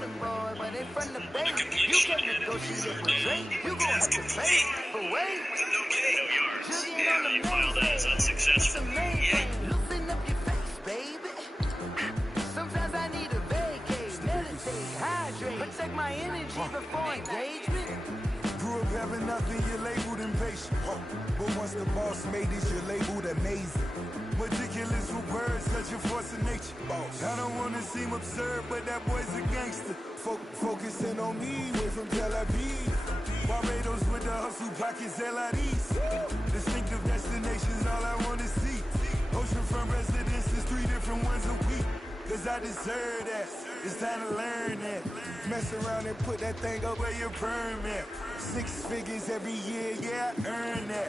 the board, but they from the bay. You can't negotiate with Drake. You gon' have to pay. But wait, Julian on the main unsuccessful. Loosen up your face, baby. Sometimes I need a vacate, meditate, hydrate, protect my energy before engagement. Grew up having nothing, you're labeled impatient. But once the boss made it, you're labeled amazing. Ridiculous with words, such a force of nature. I don't wanna seem absurd, but that boy's a gangster. Focusing on me, way from Tel Aviv. Barbados with the hustle pockets, LIDs. Distinctive destinations, all I wanna see. Oceanfront residences, 3 different ones a week. Cause I deserve that, it's time to learn that. Mess around and put that thing up where your permit. 6 figures every year, yeah, I earn that.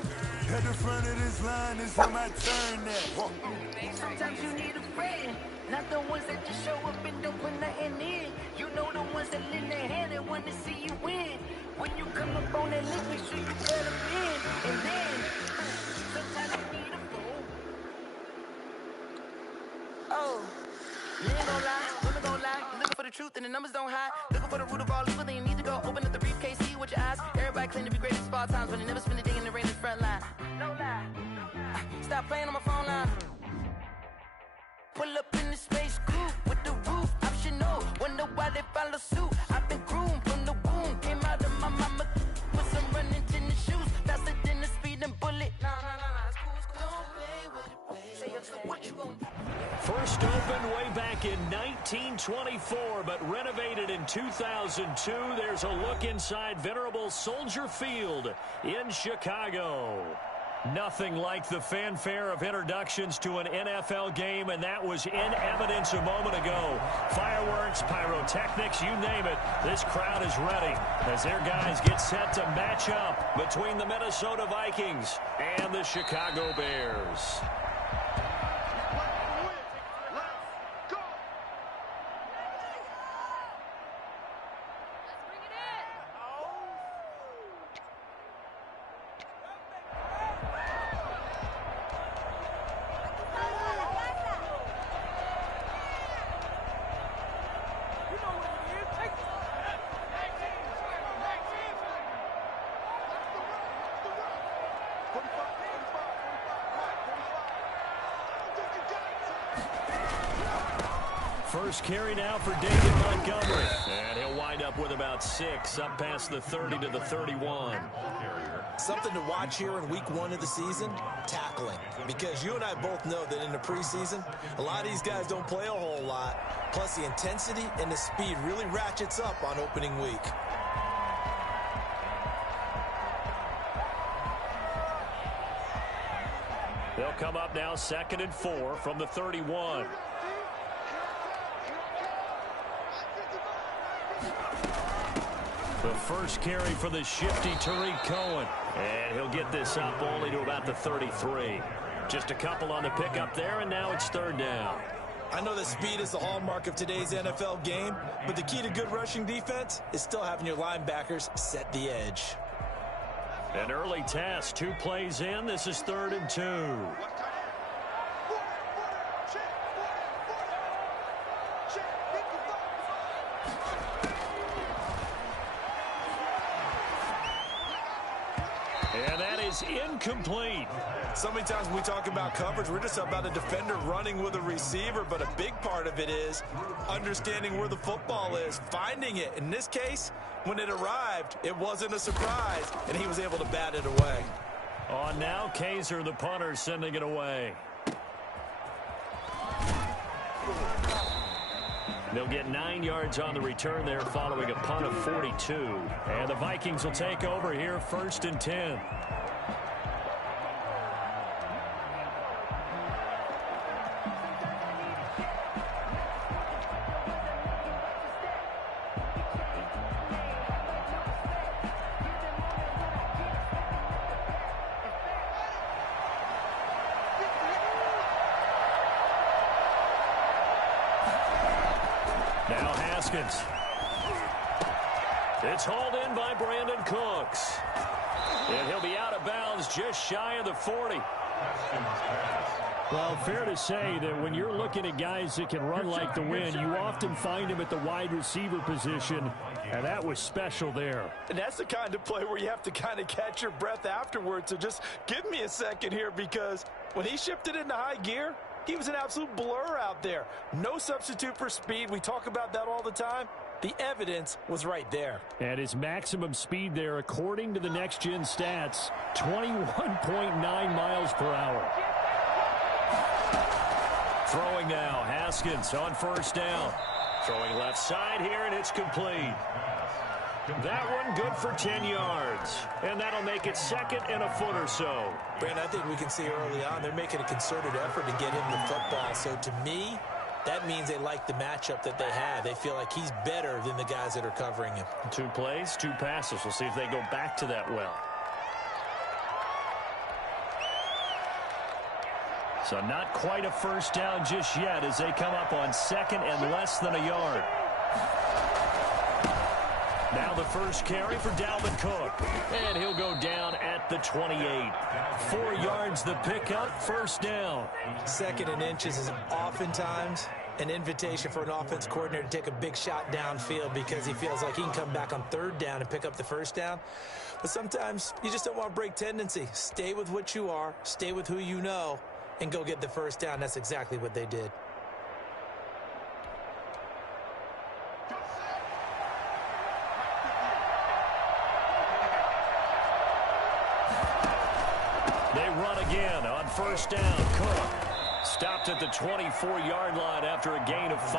At the front of this line is where my turn at. Sometimes you need a friend, not the ones that just show up and don't put nothing in. You know the ones that lend their hand and want to see you win. When you come up on that list, make sure you let them in. And then, sometimes you need a fool. Oh, you ain't gon' lie, women gon' lie. You looking for the truth and the numbers don't hide. Looking for the root of all evil, then you need to go open up the briefcase, see with your eyes. Everybody claim to be great at small times, but they never spend a day in the rain in the front line. No lie. Stop playing on my phone line. Pull up in the space coupe with the roof optional. Wonder why they follow suit. I've been groomed from the womb. Came out of my mama with some running tennis shoes. Faster than the speeding bullet. Nah, it's cool, Don't play with it, play. Say so what you gon' do? First opened way back in 1924, but renovated in 2002. There's a look inside venerable Soldier Field in Chicago. Nothing like the fanfare of introductions to an NFL game, and that was in evidence a moment ago. Fireworks, pyrotechnics, you name it. This crowd is ready as their guys get set to match up between the Minnesota Vikings and the Chicago Bears. First carry now for David Montgomery. And he'll wind up with about 6, up past the 30 to the 31. Something to watch here in week 1 of the season, tackling. Because you and I both know that in the preseason, a lot of these guys don't play a whole lot. Plus the intensity and the speed really ratchets up on opening week. They'll come up now 2nd and 4 from the 31. The first carry for the shifty Tariq Cohen. And he'll get this up only to about the 33. Just a couple on the pickup there, and now it's 3rd down. I know that speed is the hallmark of today's NFL game, but the key to good rushing defense is still having your linebackers set the edge. An early test, 2 plays in. This is 3rd and 2. And that is incomplete. So many times when we talk about coverage, we're just about a defender running with a receiver, but a big part of it is understanding where the football is, finding it. In this case, when it arrived, it wasn't a surprise, and he was able to bat it away. On now, Kaiser, the punter, sending it away. They'll get 9 yards on the return there following a punt of 42. And the Vikings will take over here 1st and 10. Now Haskins. It's hauled in by Brandon Cooks. And he'll be out of bounds just shy of the 40. Well, fair to say that when you're looking at guys that can run like the wind, you often find them at the wide receiver position, and that was special there. And that's the kind of play where you have to kind of catch your breath afterwards. So just give me a second here, because when he shifted into high gear, he was an absolute blur out there. No substitute for speed. We talk about that all the time. The evidence was right there. And his maximum speed there, according to the next-gen stats, 21.9 miles per hour. Throwing now, Haskins on first down. Throwing left side here, and it's complete. That one good for 10 yards. And that'll make it second and a foot or so. Brandon, I think we can see early on they're making a concerted effort to get him the football. So to me, that means they like the matchup that they have. They feel like he's better than the guys that are covering him. 2 plays, 2 passes. We'll see if they go back to that well. So not quite a first down just yet as they come up on second and less than a yard. Now the first carry for Dalvin Cook. And he'll go down at the 28. 4 yards the pickup, first down. Second and inches is oftentimes an invitation for an offense coordinator to take a big shot downfield because he feels like he can come back on third down and pick up the first down. But sometimes you just don't want to break tendency. Stay with what you are, stay with who you know, and go get the first down. That's exactly what they did. They run again on first down. Cook stopped at the 24-yard line after a gain of 5.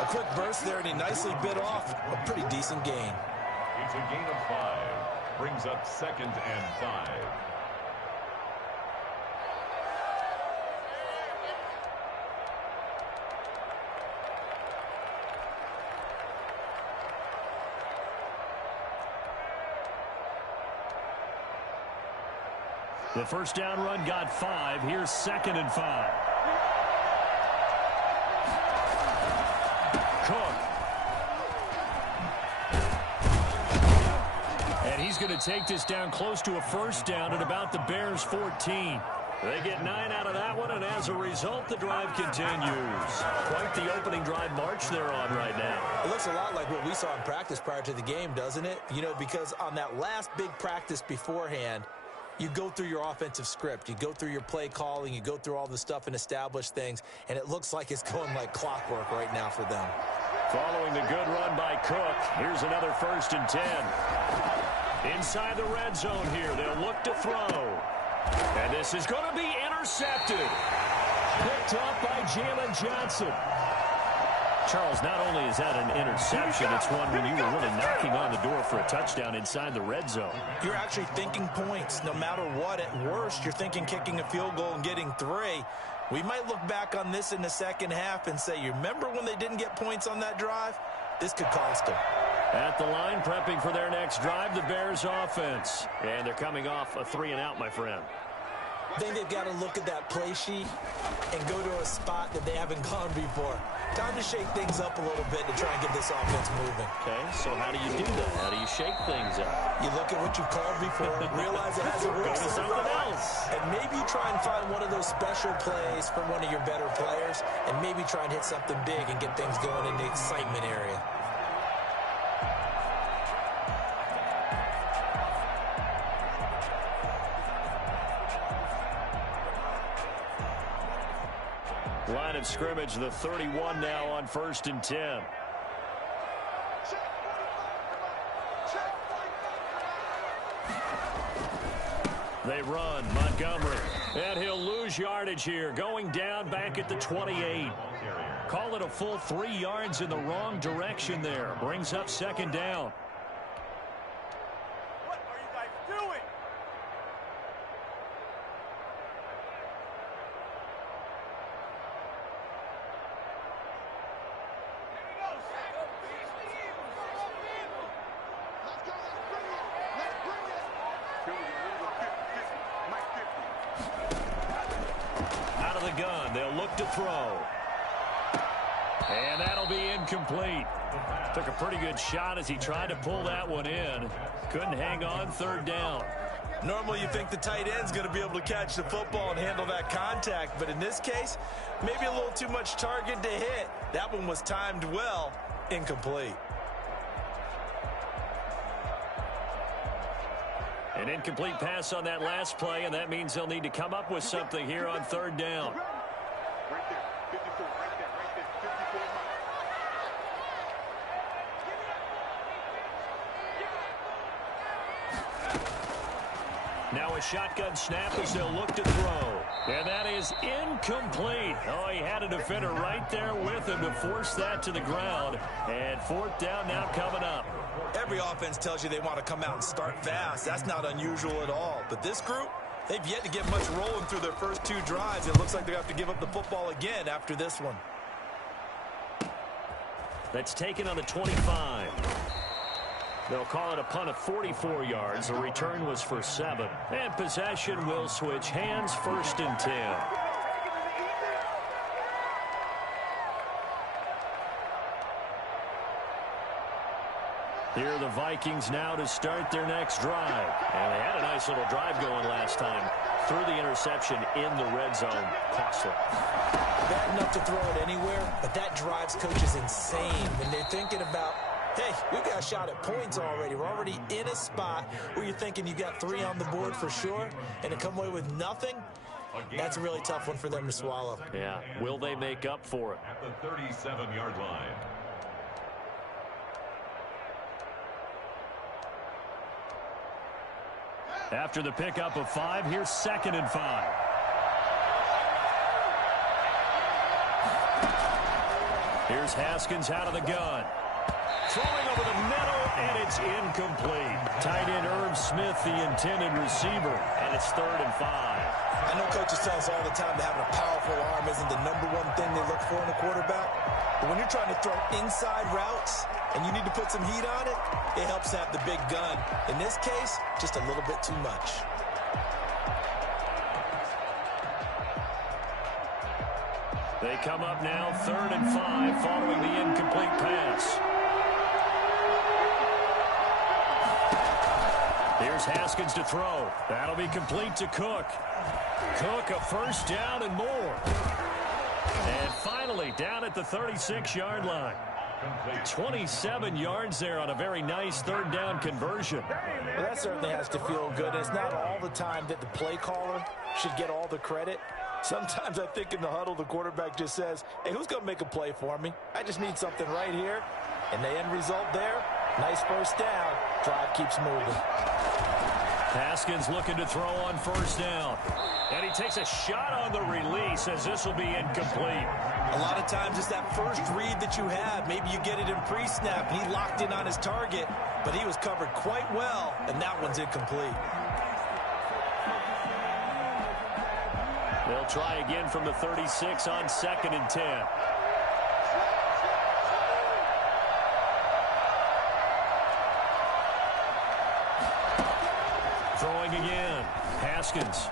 A quick burst there, and he nicely bit off a pretty decent gain. It's a gain of 5. Brings up second and 5. The first down run got 5. Here's second and 5. Cook. And he's going to take this down close to a first down at about the Bears' 14. They get 9 out of that one, and as a result, the drive continues. Quite the opening drive march they're on right now. It looks a lot like what we saw in practice prior to the game, doesn't it? You know, because on that last big practice beforehand, you go through your offensive script. You go through your play calling. You go through all the stuff and establish things. And it looks like it's going like clockwork right now for them. Following the good run by Cook, here's another first and 10. Inside the red zone here, they'll look to throw. And this is going to be intercepted. Picked off by Jalen Johnson. Charles, not only is that an interception, it's one when you were really knocking on the door for a touchdown inside the red zone. You're actually thinking points. No matter what, at worst, you're thinking kicking a field goal and getting 3. We might look back on this in the second half and say, you remember when they didn't get points on that drive? This could cost them. At the line, prepping for their next drive, the Bears offense. And they're coming off a 3-and-out, my friend. I think they've got to look at that play sheet and go to a spot that they haven't gone before. Time to shake things up a little bit to try and get this offense moving. Okay, so how do you do that? How do you shake things up? You look at what you've called before, realize it hasn't worked. Go to something else. And maybe you try and find one of those special plays from one of your better players, and maybe try and hit something big and get things going in the excitement area. Line of scrimmage, the 31 now on first and 10. They run, Montgomery, and he'll lose yardage here, going down back at the 28. Call it a full 3 yards in the wrong direction there. Brings up second down. What are you guys doing? Out of the gun, they'll look to throw. And that'll be incomplete. Took a pretty good shot as he tried to pull that one in. Couldn't hang on, third down. Normally you think the tight end's going to be able to catch the football and handle that contact, but in this case, maybe a little too much target to hit. That one was timed well, incomplete. An incomplete pass on that last play, and that means they'll need to come up with something here on third down. Right there, 54, right there, 54 miles. Now a shotgun snap as they'll look to throw. And that is incomplete. Oh, he had a defender right there with him to force that to the ground. And fourth down now coming up. Every offense tells you they want to come out and start fast. That's not unusual at all. But this group, they've yet to get much rolling through their first two drives. It looks like they have to give up the football again after this one. That's taken on the 25. They'll call it a punt of 44 yards. The return was for 7. And possession will switch hands, first and 10. Here are the Vikings now to start their next drive. And they had a nice little drive going last time. Threw the interception in the red zone. Costly. Bad enough to throw it anywhere, but that drives coaches insane when they're thinking about, hey, we've got a shot at points already. We're already in a spot where you're thinking you got 3 on the board for sure, and to come away with nothing, that's a really tough one for them to swallow. Yeah, will they make up for it? At the 37-yard line. After the pickup of 5, here's 2nd and 5. Here's Haskins out of the gun. Throwing over the middle, and it's incomplete. Tight end Irv Smith, the intended receiver, and it's 3rd and 5. I know coaches tell us all the time that having a powerful arm isn't the #1 thing they look for in a quarterback. But when you're trying to throw inside routes and you need to put some heat on it, it helps have the big gun. In this case, just a little bit too much. They come up now 3rd and 5 following the incomplete pass. Here's Haskins to throw. That'll be complete to Cook. Cook, a first down and more. And finally, down at the 36-yard line. 27 yards there on a very nice 3rd down conversion. Well, that certainly has to feel good. It's not all the time that the play caller should get all the credit. Sometimes I think in the huddle, the quarterback just says, hey, who's going to make a play for me? I just need something right here. And the end result there, nice first down. Drive keeps moving. Haskins looking to throw on 1st down. And he takes a shot on the release as this will be incomplete. A lot of times it's that first read that you have. Maybe you get it in pre-snap, and he locked in on his target, but he was covered quite well, and that one's incomplete. They'll try again from the 36 on 2nd and 10. Throwing again. Haskins.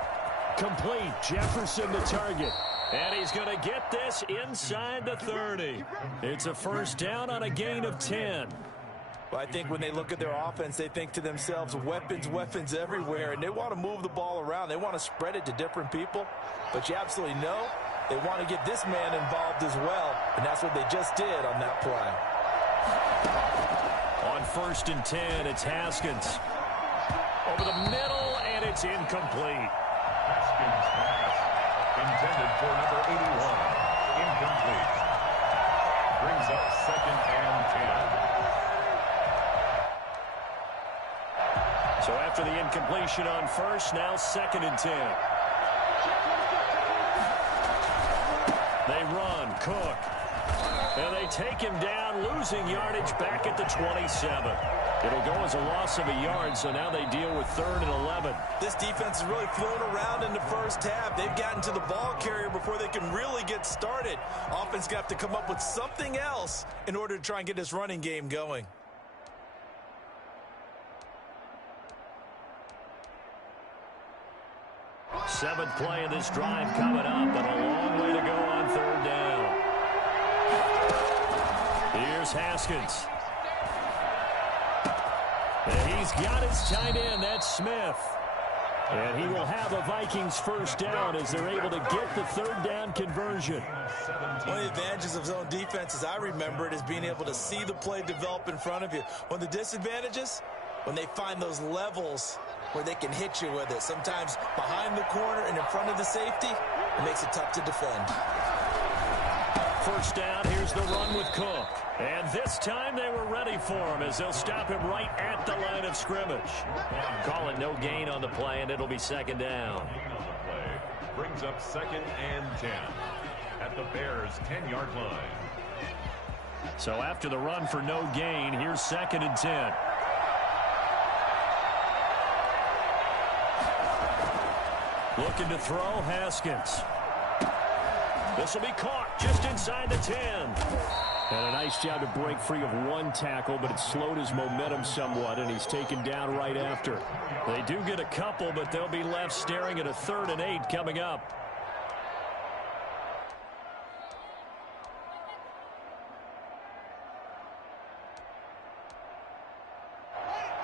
Complete. Jefferson to target. And he's going to get this inside the 30. It's a first down on a gain of 10. Well, I think when they look at their offense, they think to themselves, weapons, weapons everywhere, and they want to move the ball around. They want to spread it to different people. But you absolutely know they want to get this man involved as well, and that's what they just did on that play. On 1st and 10, it's Haskins. Over the middle, and it's incomplete. Haskins pass. Intended for number 81. Incomplete. Brings up 2nd and 10. So after the incompletion on 1st, now 2nd and 10. They run, Cook. And they take him down, losing yardage back at the 27. It'll go as a loss of a yard, so now they deal with 3rd and 11. This defense has really flown around in the first half. They've gotten to the ball carrier before they can really get started. Offense got to come up with something else in order to try and get this running game going. Seventh play of this drive coming up, but a long way to go on 3rd down. Here's Haskins. And he's got his tight end. That's Smith. And he will have a Vikings first down as they're able to get the third down conversion. One of the advantages of zone defense, as I remember it, is being able to see the play develop in front of you. One of the disadvantages, when they find those levels where they can hit you with it. Sometimes behind the corner and in front of the safety, it makes it tough to defend. First down, here's the run with Cook. And this time they were ready for him as they'll stop him right at the line of scrimmage. Call it no gain on the play, and it'll be second down. Gain on the play brings up 2nd and 10 at the Bears' 10-yard line. So after the run for no gain, here's 2nd and 10. Looking to throw, Haskins. This will be caught just inside the 10. And a nice job to break free of one tackle, but it slowed his momentum somewhat, and he's taken down right after. They do get a couple, but they'll be left staring at a 3rd and 8 coming up.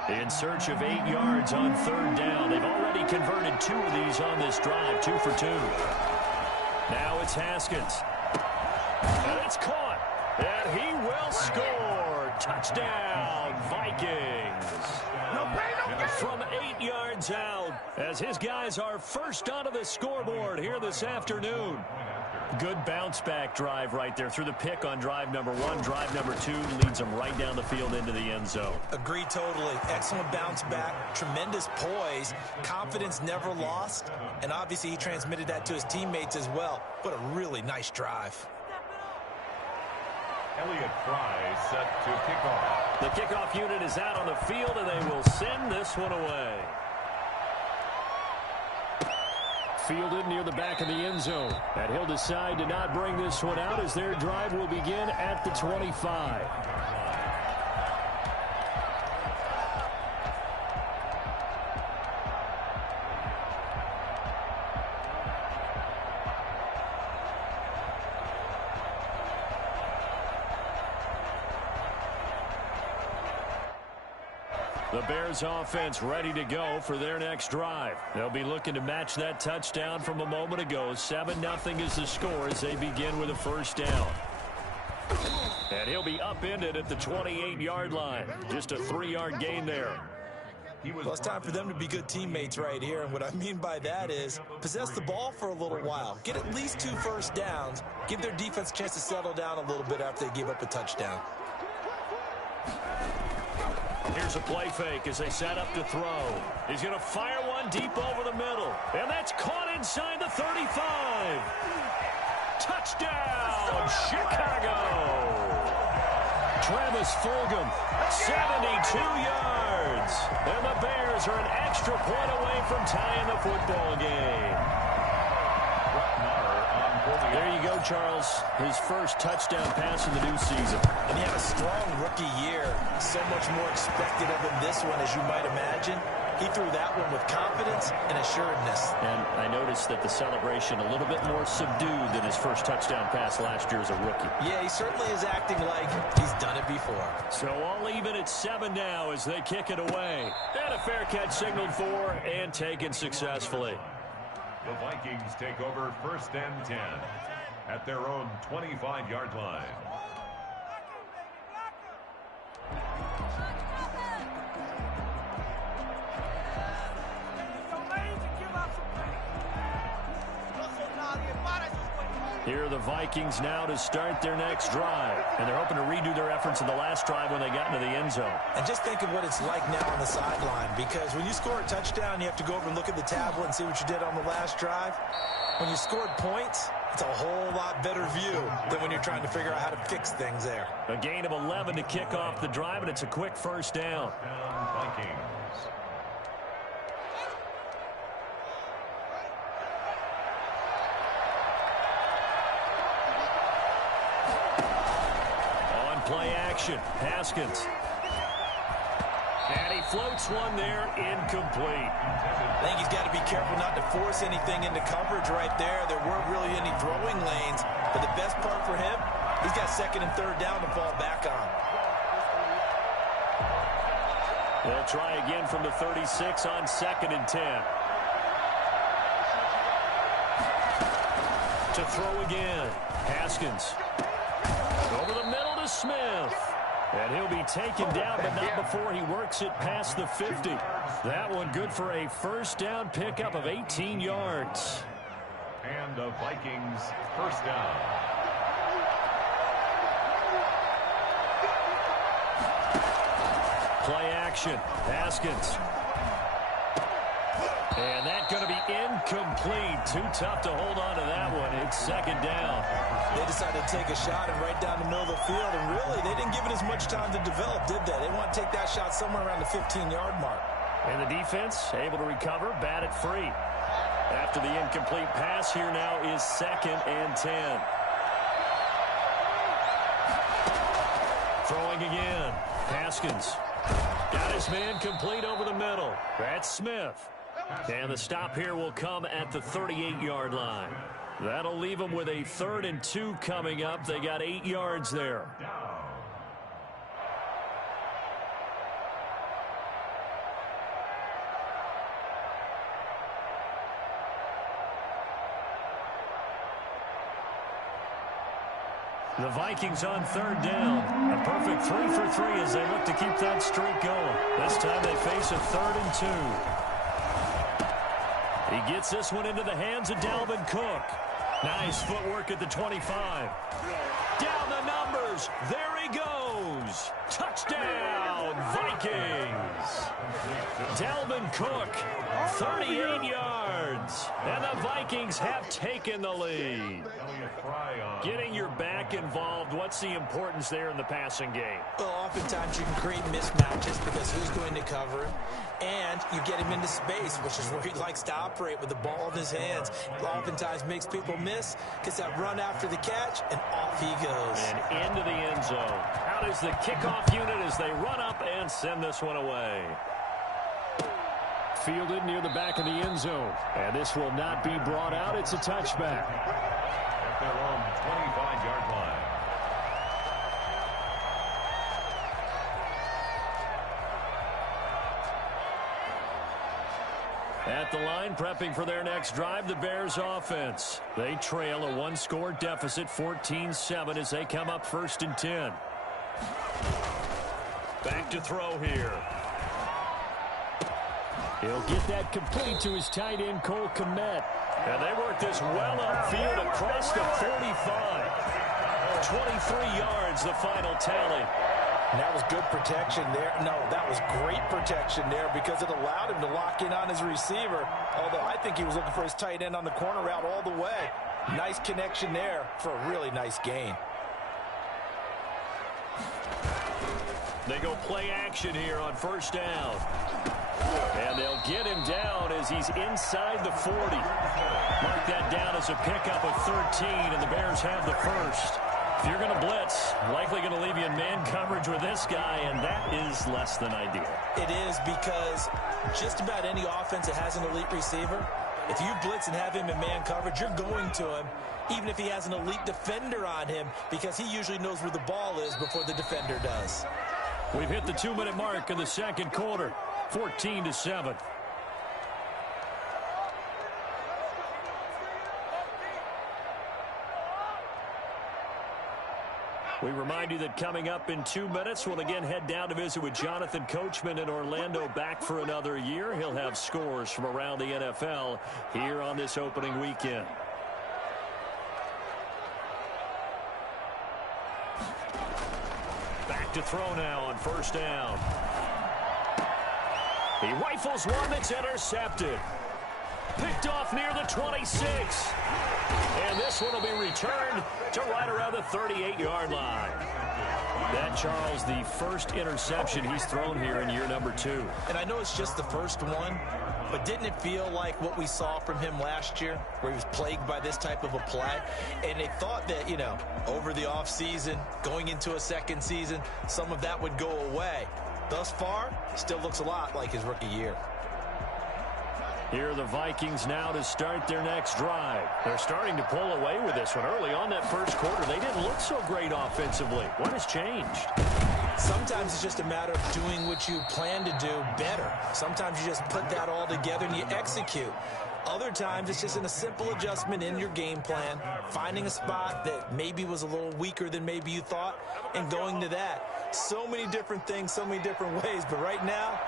In search of 8 yards on 3rd down. They've already converted 2 of these on this drive, 2 for 2. Now it's Haskins. And it's caught. And he will score. Touchdown, Vikings. From 8 yards out, as his guys are first onto the scoreboard here this afternoon. Good bounce-back drive right there through the pick on drive number 1. Drive number 2 leads them right down the field into the end zone. Agree totally. Excellent bounce back, tremendous poise, confidence never lost, and obviously he transmitted that to his teammates as well. What a really nice drive. Elliott Fry set to kick off. The kickoff unit is out on the field, and they will send this one away. Fielded near the back of the end zone. And he'll decide to not bring this one out as their drive will begin at the 25. The Bears offense ready to go for their next drive. They'll be looking to match that touchdown from a moment ago. 7-0 is the score as they begin with a first down. And he'll be upended at the 28-yard line. Just a 3-yard gain there. Well, it's time for them to be good teammates right here. And what I mean by that is possess the ball for a little while. Get at least 2 first downs. Give their defense a chance to settle down a little bit after they give up a touchdown. Here's a play fake as they set up to throw. He's going to fire one deep over the middle. And that's caught inside the 35. Touchdown, Chicago. Travis Fulgham, 72 yards. And the Bears are an extra point away from tying the football game. There you go, Charles. His first touchdown pass in the new season. And he had a strong rookie year. So much more expected of him this one, as you might imagine. He threw that one with confidence and assuredness. And I noticed that the celebration a little bit more subdued than his first touchdown pass last year as a rookie. Yeah, he certainly is acting like he's done it before. So all even at 7 now as they kick it away. And a fair catch signaled for and taken successfully. The Vikings take over 1st and 10 at their own 25-yard line. Here are the Vikings now to start their next drive. And they're hoping to redo their efforts in the last drive when they got into the end zone. And just think of what it's like now on the sideline, because when you score a touchdown, you have to go over and look at the tablet and see what you did on the last drive. When you scored points, it's a whole lot better view than when you're trying to figure out how to fix things there. A gain of 11 to kick off the drive, and it's a quick first down. Vikings. Play action. Haskins. And he floats one there, incomplete. I think he's got to be careful not to force anything into coverage right there. There weren't really any throwing lanes, but the best part for him, he's got 2nd and 3rd down to fall back on. They'll try again from the 36 on 2nd and 10. To throw again. Haskins. Over the middle to Smith. And he'll be taken down, but not before he works it past the 50. That one good for a first down pickup of 18 yards. And the Vikings first down. Play action. Haskins. And that's going to be incomplete. Too tough to hold on to that one. It's second down. They decided to take a shot and right down the middle of the field. And really, they didn't give it as much time to develop, did they? They want to take that shot somewhere around the 15-yard mark. And the defense able to recover, bat it free. After the incomplete pass, here now is 2nd and 10. Throwing again. Haskins. Got his man complete over the middle. That's Smith. And the stop here will come at the 38-yard line. That'll leave them with a 3rd and 2 coming up. They got 8 yards there. The Vikings on 3rd down. A perfect 3 for 3 as they look to keep that streak going. This time they face a 3rd and 2. He gets this one into the hands of Dalvin Cook. Nice footwork at the 25. Down the numbers. There he goes. Touchdown, Vikings. Dalvin Cook, 38 yards. And the Vikings have taken the lead. Getting your back involved, what's the importance there in the passing game? Well, oftentimes you can create mismatches because who's going to cover him, and you get him into space, which is where he likes to operate with the ball in his hands. It oftentimes makes people miss, gets that run after the catch, and off he goes. And into the end zone. Out is the kickoff unit as they run up and send this one away. Fielded near the back of the end zone. And this will not be brought out. It's a touchback. At their own 25-yard line. At the line, prepping for their next drive, the Bears offense. They trail a 1-score deficit, 14-7, as they come up 1st and 10. Back to throw here. He'll get that complete to his tight end, Cole Kmet. And they work this well upfield across the 45. 23 yards, the final tally. And that was good protection there. No, that was great protection there because it allowed him to lock in on his receiver. Although I think he was looking for his tight end on the corner route all the way. Nice connection there for a really nice gain. They go play action here on 1st down. And they'll get him down as he's inside the 40. Mark that down as a pickup of 13, and the Bears have the first. If you're going to blitz, likely going to leave you in man coverage with this guy, and that is less than ideal. It is because just about any offense that has an elite receiver, if you blitz and have him in man coverage, you're going to him, even if he has an elite defender on him, because he usually knows where the ball is before the defender does. We've hit the 2-minute mark in the second quarter, 14-7. We remind you that coming up in 2 minutes, we'll again head down to visit with Jonathan Coachman in Orlando, back for another year. He'll have scores from around the NFL here on this opening weekend. Back to throw now on 1st down. He rifles one that's intercepted. Picked off near the 26. And this one will be returned to right around the 38-yard line. That, Charles, the first interception he's thrown here in year number 2. And I know it's just the first one, but didn't it feel like what we saw from him last year, where he was plagued by this type of a play? And they thought that, you know, over the offseason, going into a second season, some of that would go away. Thus far, still looks a lot like his rookie year. Here are the Vikings now to start their next drive. They're starting to pull away with this one. Early on that first quarter, they didn't look so great offensively. What has changed? Sometimes it's just a matter of doing what you plan to do better. Sometimes you just put that all together and you execute. Other times, it's just in a simple adjustment in your game plan, finding a spot that maybe was a little weaker than maybe you thought, and going to that. So many different things, so many different ways, but right now,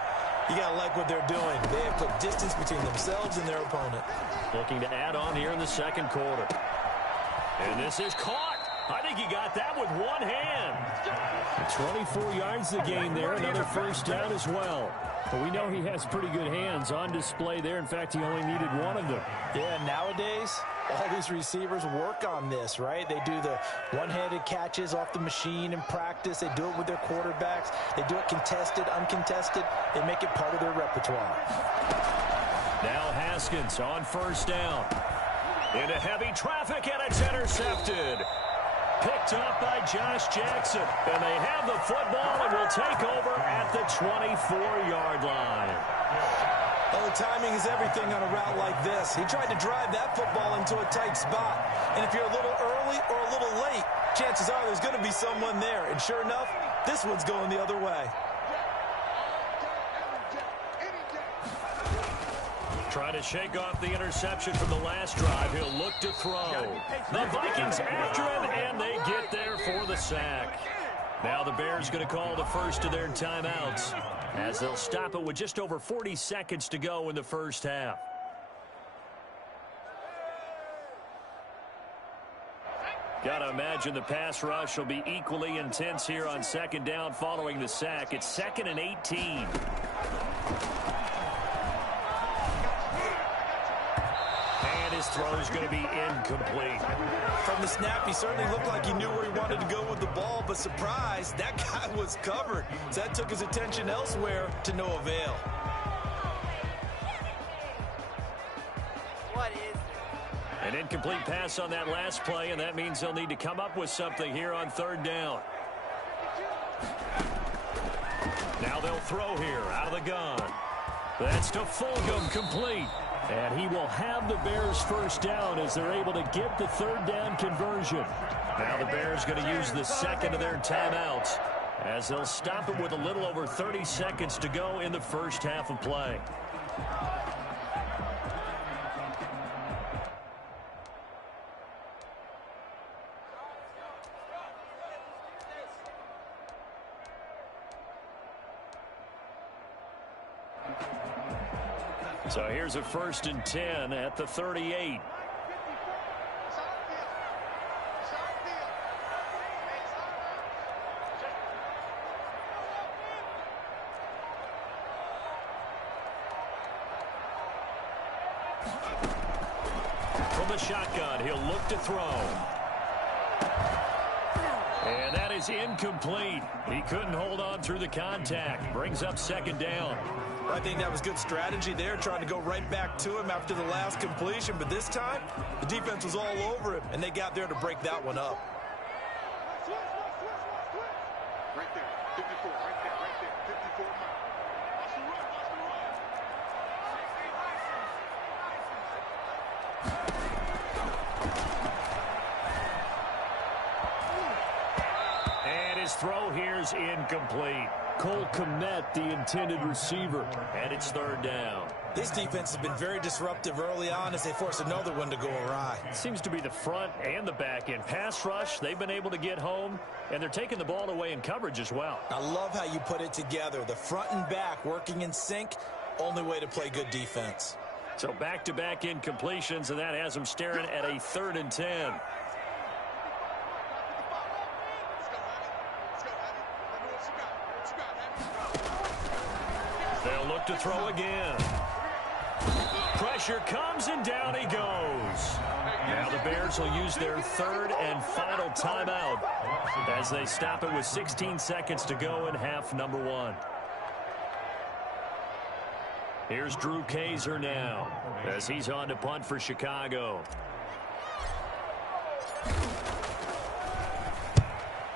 you got to like what they're doing. They have put distance between themselves and their opponent. Looking to add on here in the second quarter. And this is caught. I think he got that with one hand. 24 yards to gain there. Another first down as well. But we know he has pretty good hands on display there. In fact, he only needed one of them. Yeah, nowadays, all these receivers work on this, right? They do the one-handed catches off the machine in practice. They do it with their quarterbacks. They do it contested, uncontested. They make it part of their repertoire. Now Haskins on first down. Into heavy traffic, and it's intercepted. Picked up by Josh Jackson. And they have the football and will take over at the 24-yard line. Well, the timing is everything on a route like this. He tried to drive that football into a tight spot. And if you're a little early or a little late, chances are there's going to be someone there. And sure enough, this one's going the other way. Trying to shake off the interception from the last drive. He'll look to throw. The Vikings after him, and they get there for the sack. Now the Bears going to call the first of their timeouts as they'll stop it with just over 40 seconds to go in the first half. Gotta imagine the pass rush will be equally intense here on second down following the sack. It's 2nd and 18. His throw is going to be incomplete. From the snap, he certainly looked like he knew where he wanted to go with the ball, but surprise, that guy was covered. So that took his attention elsewhere to no avail. What is it? An incomplete pass on that last play, and that means they'll need to come up with something here on third down. Now they'll throw here out of the gun. That's to Fulgham, complete. And he will have the Bears first down as they're able to get the third down conversion. Now the Bears going to use the second of their timeouts as they'll stop it with a little over 30 seconds to go in the first half of play. So here's a 1st and 10 at the 38. From the shotgun, he'll look to throw. And that is incomplete. He couldn't hold on through the contact. Brings up second down. I think that was good strategy there, trying to go right back to him after the last completion. But this time, the defense was all over him, and they got there to break that one up. Right there, 54, right there, 54. Watch the run, watch the run. And his throw here's incomplete. Cole Kmet, the intended receiver, and it's third down. This defense has been very disruptive early on as they force another one to go awry. It seems to be the front and the back end. Pass rush, they've been able to get home, and they're taking the ball away in coverage as well. I love how you put it together. The front and back working in sync, only way to play good defense. So back-to-back incompletions, and that has them staring at a 3rd and 10. They'll look to throw again. Pressure comes, and down he goes. Now the Bears will use their 3rd and final timeout as they stop it with 16 seconds to go in half number 1. Here's Drew Kaiser now as he's on to punt for Chicago.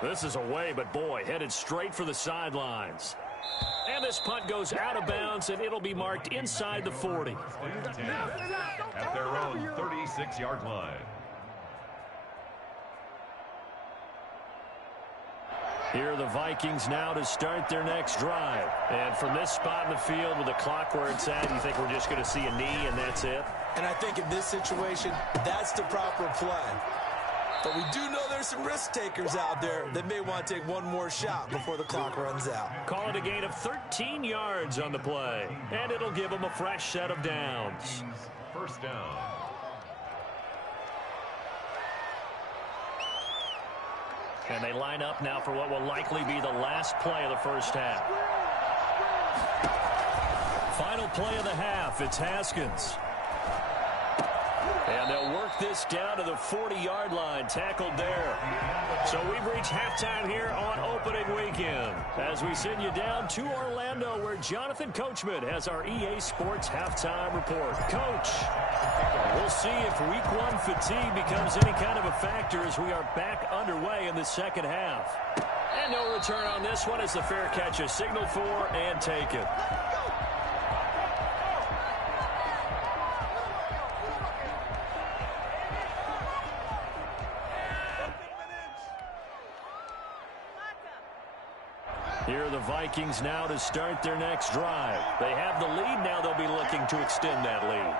This is away, but boy, headed straight for the sidelines. And this punt goes out of bounds, and it'll be marked inside the 40. At their own 36-yard line. Here are the Vikings now to start their next drive. And from this spot in the field with the clock where it's at, you think we're just going to see a knee and that's it? And I think in this situation, that's the proper play. But we do know there's some risk takers out there that may want to take one more shot before the clock runs out. Call it a gain of 13 yards on the play. And it'll give them a fresh set of downs. First down. And they line up now for what will likely be the last play of the first half. Final play of the half. It's Haskins. And they'll work this down to the 40-yard line, tackled there. So we've reached halftime here on opening weekend as we send you down to Orlando where Jonathan Coachman has our EA Sports halftime report. Coach, we'll see if week one fatigue becomes any kind of a factor as we are back underway in the second half. And no return on this one as the fair catch is signaled for and taken. Here are the Vikings now to start their next drive. They have the lead. Now they'll be looking to extend that lead.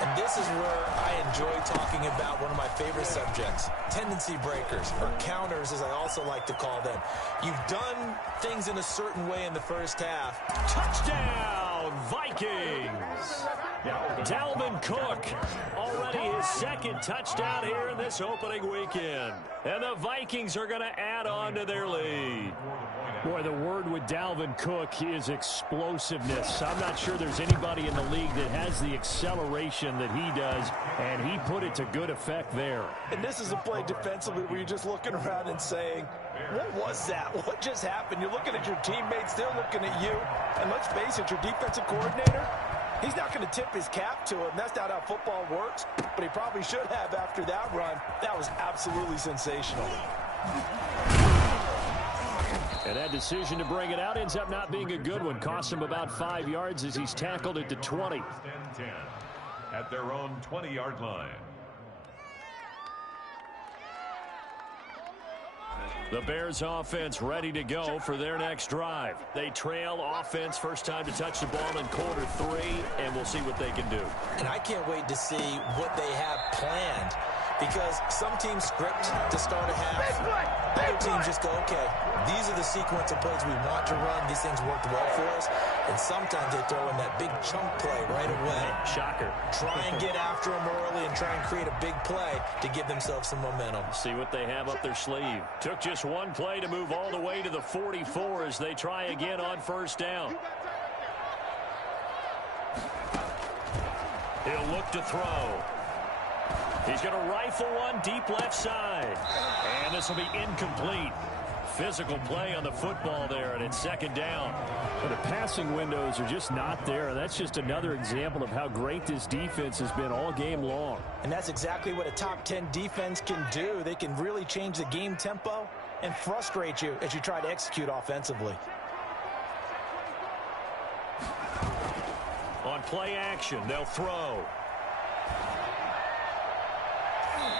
And this is where I enjoy talking about one of my favorite subjects, tendency breakers, or counters as I also like to call them. You've done things in a certain way in the first half. Touchdown, Vikings! Dalvin Cook, already his second touchdown here in this opening weekend. And the Vikings are going to add on to their lead. Boy, the word with Dalvin Cook is explosiveness. I'm not sure there's anybody in the league that has the acceleration that he does, and he put it to good effect there. And this is a play defensively where you're just looking around and saying, what was that? What just happened? You're looking at your teammates, they're looking at you. And let's face it, your defensive coordinator, he's not going to tip his cap to him. That's not how football works, but he probably should have after that run. That was absolutely sensational. And that decision to bring it out ends up not being a good one. Costs him about 5 yards as he's tackled at the 20. At their own 20-yard line. The Bears offense ready to go for their next drive. They trail offense, first time to touch the ball in quarter 3, and we'll see what they can do. And I can't wait to see what they have planned, because some teams script to start a half. Other teams just go, okay, these are the sequence of plays we want to run. These things worked well for us. And sometimes they throw in that big chunk play right away. Shocker. Try and get after them early and try and create a big play to give themselves some momentum. See what they have up their sleeve. Took just one play to move all the way to the 44 as they try again on first down. He'll look to throw. He's going to rifle one deep left side. And this will be incomplete. Physical play on the football there, and it's second down. But the passing windows are just not there, and that's just another example of how great this defense has been all game long. And that's exactly what a top 10 defense can do. They can really change the game tempo and frustrate you as you try to execute offensively. On play action, they'll throw.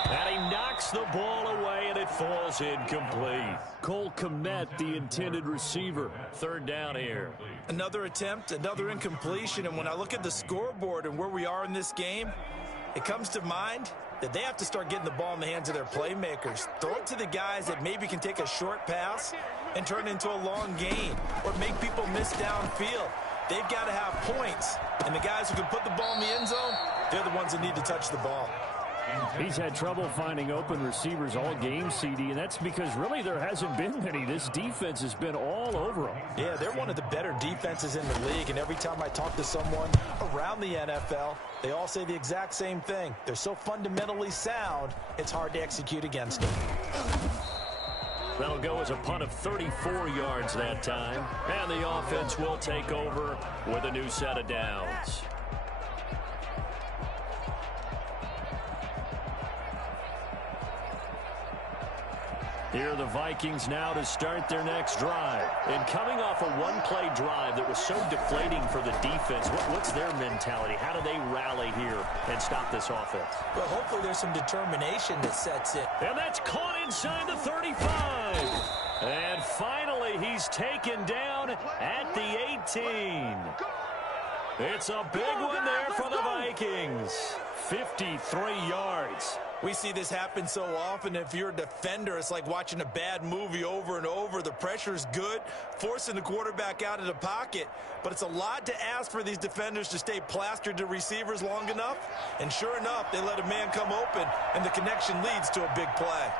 And he knocks the ball away, and it falls incomplete. Cole Kmet, the intended receiver. Third down here. Another attempt, another incompletion, and when I look at the scoreboard and where we are in this game, it comes to mind that they have to start getting the ball in the hands of their playmakers. Throw it to the guys that maybe can take a short pass and turn it into a long gain or make people miss downfield. They've got to have points, and the guys who can put the ball in the end zone, they're the ones that need to touch the ball. He's had trouble finding open receivers all game, CD, and that's because really there hasn't been many. This defense has been all over them. Yeah, they're one of the better defenses in the league, and every time I talk to someone around the NFL, they all say the exact same thing. They're so fundamentally sound, it's hard to execute against them. That'll go as a punt of 34 yards that time, and the offense will take over with a new set of downs. Here are the Vikings now to start their next drive. And coming off a one-play drive that was so deflating for the defense, what's their mentality? How do they rally here and stop this offense? Well, hopefully there's some determination that sets in. And that's caught inside the 35. And finally, he's taken down at the 18. It's a big one there for the Vikings. 53 yards. We see this happen so often. If you're a defender, it's like watching a bad movie over and over. The pressure's good, forcing the quarterback out of the pocket. But it's a lot to ask for these defenders to stay plastered to receivers long enough. And sure enough, they let a man come open, and the connection leads to a big play.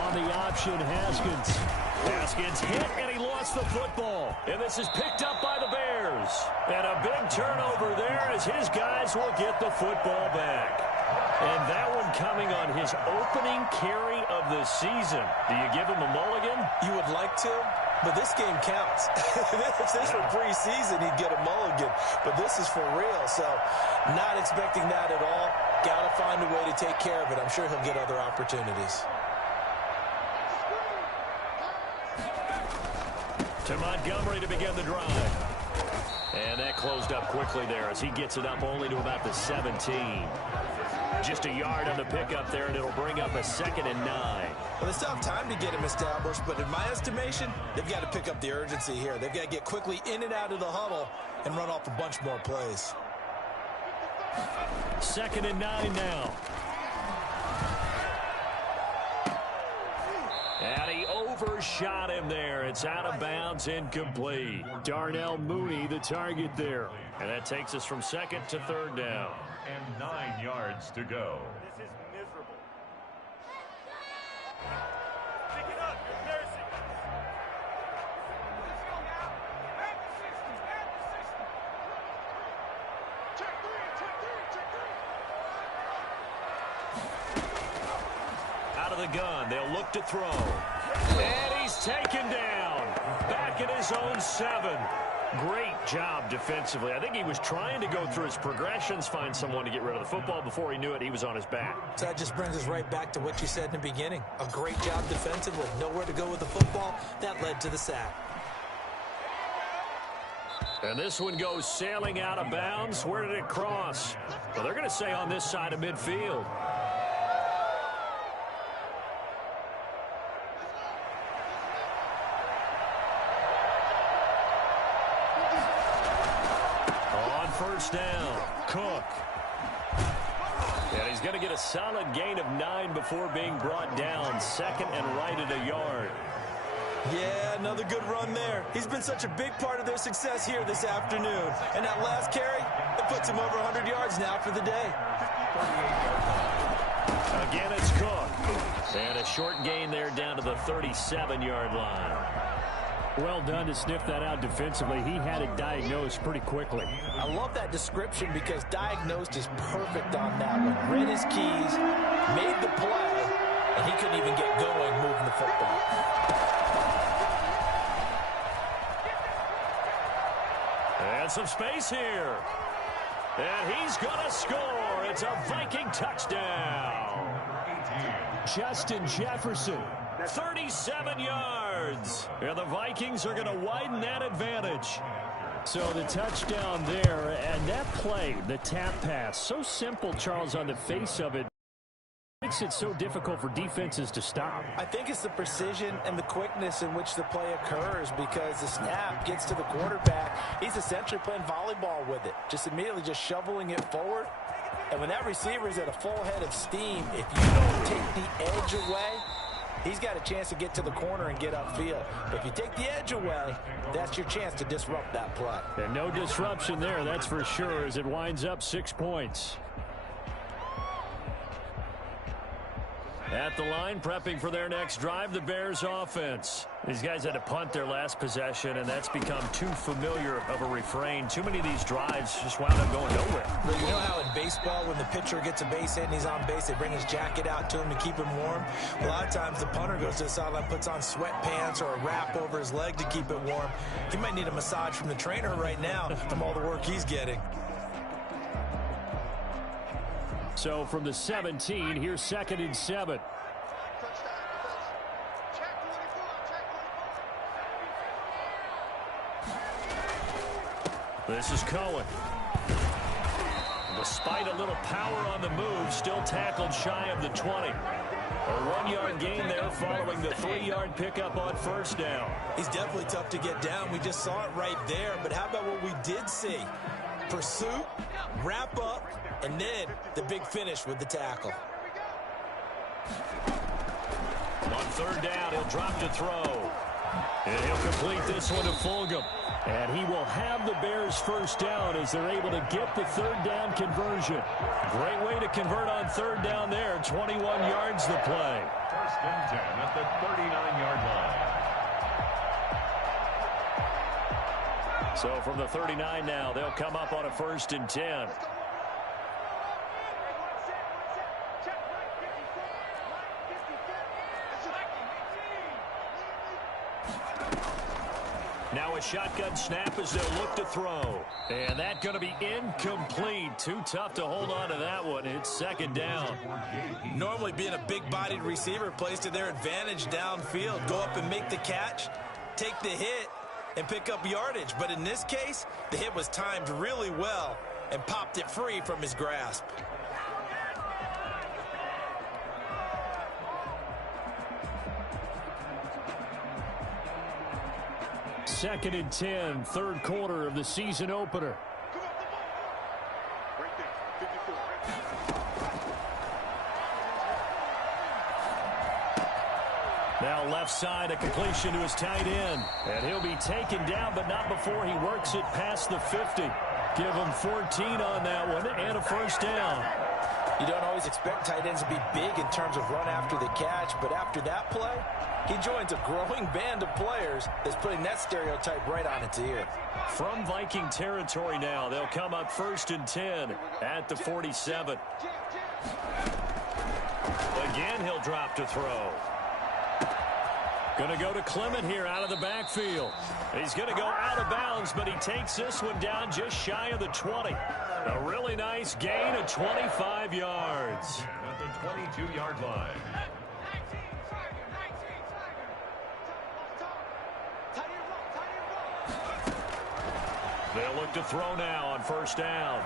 On the option, Haskins. Haskins hit, and he lost the football. And this is picked up by the Bears. And a big turnover there as his guys will get the football back. And that one coming on his opening carry of the season. Do you give him a mulligan? You would like to, but this game counts. If this were preseason, he'd get a mulligan. But this is for real, so not expecting that at all. Got to find a way to take care of it. I'm sure he'll get other opportunities. To Montgomery to begin the drive. And that closed up quickly there as he gets it up only to about the 17. Just a yard on the pickup there, and it'll bring up a 2nd and 9. Well, they still have time to get him established, but in my estimation, they've got to pick up the urgency here. They've got to get quickly in and out of the huddle and run off a bunch more plays. 2nd and 9 now. And he overshot him there. It's out of bounds, incomplete. Darnell Mooney, the target there. And that takes us from 2nd to 3rd down. And 9 yards to go. This is miserable. Pick it up. You're embarrassing. Check three. Out of the gun, they'll look to throw. And he's taken down. Back at his own 7. Great job defensively. I think he was trying to go through his progressions, find someone to get rid of the football. Before he knew it, he was on his back. So that just brings us right back to what you said in the beginning. A great job defensively. Nowhere to go with the football. That led to the sack. And this one goes sailing out of bounds. Where did it cross? Well, they're going to say on this side of midfield. First down, Cook. And he's going to get a solid gain of 9 before being brought down. 2nd and right at a yard. Yeah, another good run there. He's been such a big part of their success here this afternoon. And that last carry, it puts him over 100 yards now for the day. Again, it's Cook. And a short gain there down to the 37-yard line. Well done to sniff that out defensively. He had it diagnosed pretty quickly. I love that description because diagnosed is perfect on that one. Read his keys, made the play, and he couldn't even get going moving the football. And some space here. And he's going to score. It's a Viking touchdown. Justin Jefferson. 37 yards. And the Vikings are going to widen that advantage. So the touchdown there, and that play, the tap pass, so simple, Charles, on the face of it. Makes it so difficult for defenses to stop. I think it's the precision and the quickness in which the play occurs because the snap gets to the quarterback. He's essentially playing volleyball with it, just immediately just shoveling it forward. And when that receiver is at a full head of steam, if you don't take the edge away, he's got a chance to get to the corner and get upfield. But if you take the edge away, that's your chance to disrupt that play. And no disruption there, that's for sure, as it winds up 6 points. At the line, prepping for their next drive, the Bears offense. These guys had to punt their last possession, and that's become too familiar of a refrain. Too many of these drives just wound up going nowhere. Well, you know how in baseball, when the pitcher gets a base hit and he's on base, they bring his jacket out to him to keep him warm? A lot of times the punter goes to the sideline, puts on sweatpants or a wrap over his leg to keep it warm. He might need a massage from the trainer right now from all the work he's getting. So from the 17, here's 2nd and 7. This is Cohen. Despite a little power on the move, still tackled shy of the 20. A 1-yard gain there following the 3-yard pickup on first down. He's definitely tough to get down. We just saw it right there. But how about what we did see? Pursuit, wrap up, and then the big finish with the tackle. On third down, he'll drop to throw. And he'll complete this one to Fulgham. And he will have the Bears first down as they're able to get the third down conversion. Great way to convert on third down there. 21 yards the play. First and 10 at the 39-yard line. So from the 39 now, they'll come up on a first and 10. Now a shotgun snap as they'll look to throw. And that's going to be incomplete. Too tough to hold on to that one. It's second down. Normally being a big-bodied receiver plays to their advantage downfield. Go up and make the catch, take the hit, and pick up yardage. But in this case, the hit was timed really well and popped it free from his grasp. Second and 10, third quarter of the season opener. Right there, 54. Now left side, a completion to his tight end. And he'll be taken down, but not before he works it past the 50. Give him 14 on that one and a first down. You don't always expect tight ends to be big in terms of run after the catch, but after that play, he joins a growing band of players that's putting that stereotype right on its ear. From Viking territory now, they'll come up first and 10 at the 47. Again, he'll drop to throw. Going to go to Clement here out of the backfield. He's going to go out of bounds, but he takes this one down just shy of the 20. A really nice gain of 25 yards. At the 22-yard line. They'll look to throw now on first down.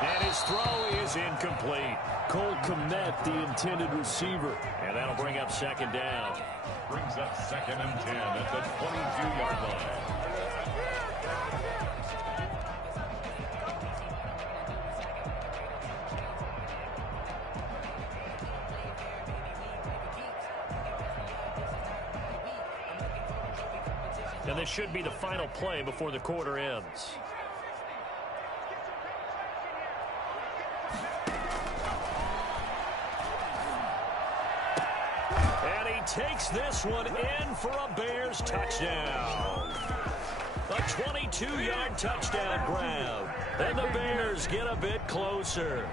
And his throw is incomplete. Cole Kmet, the intended receiver. And that'll bring up second down. Brings up second and 10 at the 22-yard line. And this should be the final play before the quarter ends. And he takes this one in for a Bears touchdown. A 22-yard touchdown grab. And the Bears get a bit closer.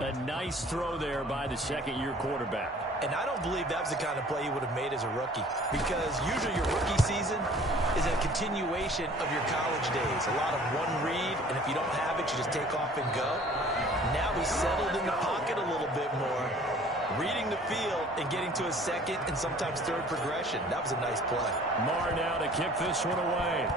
A nice throw there by the second-year quarterback. And I don't believe that was the kind of play he would have made as a rookie, because usually your rookie season is a continuation of your college days. A lot of one read, and if you don't have it, you just take off and go. Now he's settled in the pocket a little bit more, reading the field and getting to his second and sometimes third progression. That was a nice play. Marr now to kick this one away.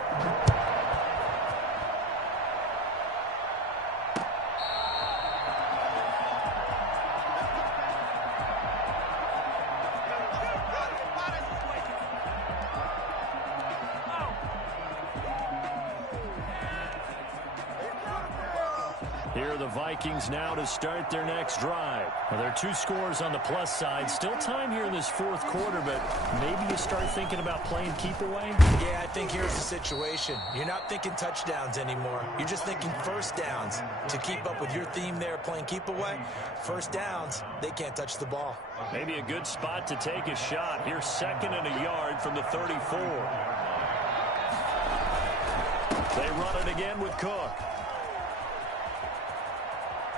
Here are the Vikings now to start their next drive. Well, there are two scores on the plus side. Still time here in this fourth quarter, but maybe you start thinking about playing keep away? Yeah, I think here's the situation. You're not thinking touchdowns anymore. You're just thinking first downs. To keep up with your theme there, playing keep away, first downs, they can't touch the ball. Maybe a good spot to take a shot. Here's second and a yard from the 34. They run it again with Cook.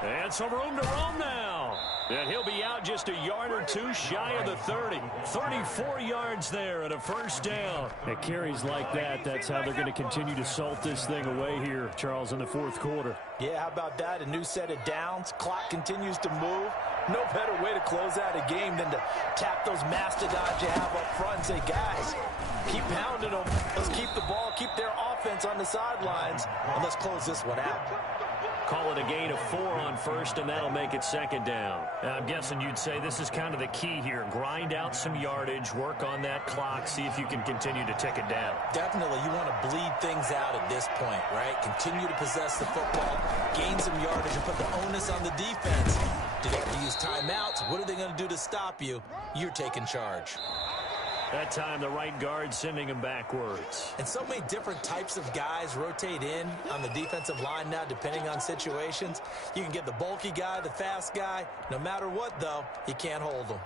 And some room to roam now. And he'll be out just a yard or two shy of the 30. 34 yards there and a first down. At carries like that, that's how they're going to continue to salt this thing away here, Charles, in the fourth quarter. Yeah, how about that? A new set of downs. Clock continues to move. No better way to close out a game than to tap those mastodons you have up front and say, guys, keep pounding them. Let's keep the ball, keep their offense on the sidelines, and let's close this one out. Call it a gain of 4 on first, and that'll make it second down. I'm guessing you'd say this is kind of the key here. Grind out some yardage, work on that clock, see if you can continue to tick it down. Definitely, you want to bleed things out at this point, right? Continue to possess the football, gain some yardage, and put the onus on the defense. Do they have to use timeouts? What are they going to do to stop you? You're taking charge. That time, the right guard sending him backwards. And so many different types of guys rotate in on the defensive line now, depending on situations. You can get the bulky guy, the fast guy. No matter what, though, you can't hold them.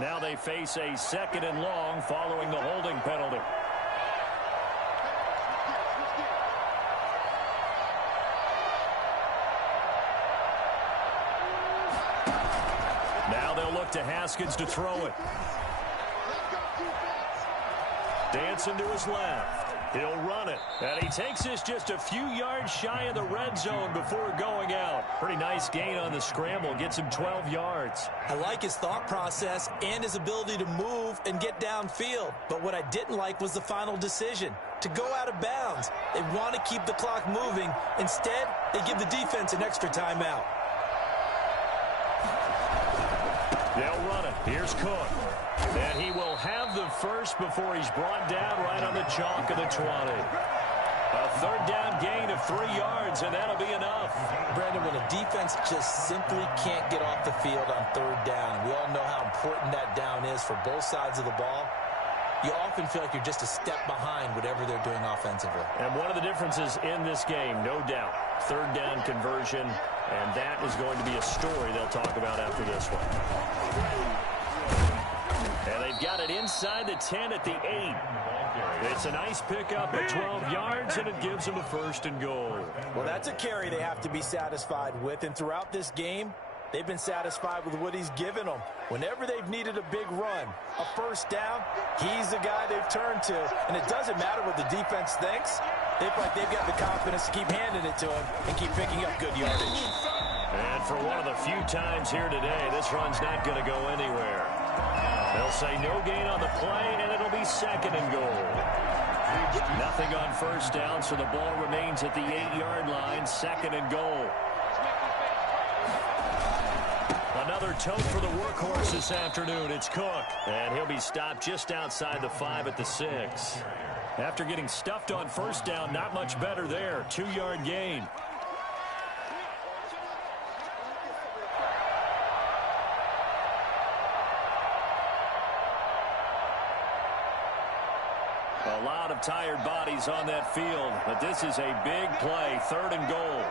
Now they face a 2nd and long following the holding penalty. Now they'll look to Haskins to throw it. Dancing to his left. He'll run it. And he takes this just a few yards shy of the red zone before going out. Pretty nice gain on the scramble. Gets him 12 yards. I like his thought process and his ability to move and get downfield. But what I didn't like was the final decision, to go out of bounds. They want to keep the clock moving. Instead, they give the defense an extra timeout. They'll run it. Here's Cook. And he will have the first before he's brought down right on the chalk of the 20. A 3rd down gain of 3 yards, and that'll be enough. Brandon, when a defense just simply can't get off the field on 3rd down, we all know how important that down is for both sides of the ball. You often feel like you're just a step behind whatever they're doing offensively. And one of the differences in this game, no doubt, 3rd down conversion, and that is going to be a story they'll talk about after this one. And they've got it inside the 10 at the 8. It's a nice pickup at 12 yards, and it gives them a 1st and goal. Well, that's a carry they have to be satisfied with, and throughout this game, they've been satisfied with what he's given them. Whenever they've needed a big run, a 1st down, he's the guy they've turned to. And it doesn't matter what the defense thinks. They feel like they've got the confidence to keep handing it to him and keep picking up good yardage. And for one of the few times here today, this run's not going to go anywhere. They'll say no gain on the play, and it'll be 2nd and goal. Nothing on 1st down, so the ball remains at the 8-yard line, 2nd and goal. Another tote for the workhorse this afternoon. It's Cook, and he'll be stopped just outside the 5 at the 6. After getting stuffed on 1st down, not much better there. 2-yard gain. A lot of tired bodies on that field, but this is a big play, 3rd and goal.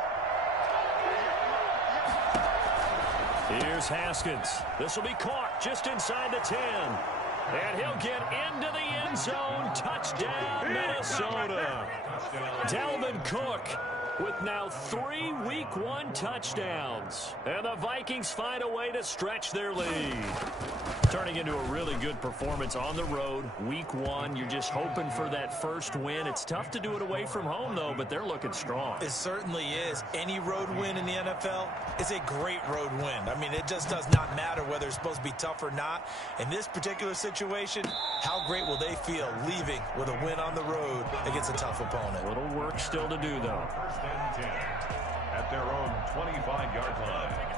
Here's Haskins. This will be caught just inside the 10. And he'll get into the end zone. Touchdown, Minnesota. Dalvin Cook with now 3 Week 1 touchdowns. And the Vikings find a way to stretch their lead. Turning into a really good performance on the road. Week 1, you're just hoping for that first win. It's tough to do it away from home, though, but they're looking strong. It certainly is. Any road win in the NFL is a great road win. I mean, it just does not matter whether it's supposed to be tough or not. In this particular situation, how great will they feel leaving with a win on the road against a tough opponent? Little work still to do, though. 1st and 10 at their own 25-yard line.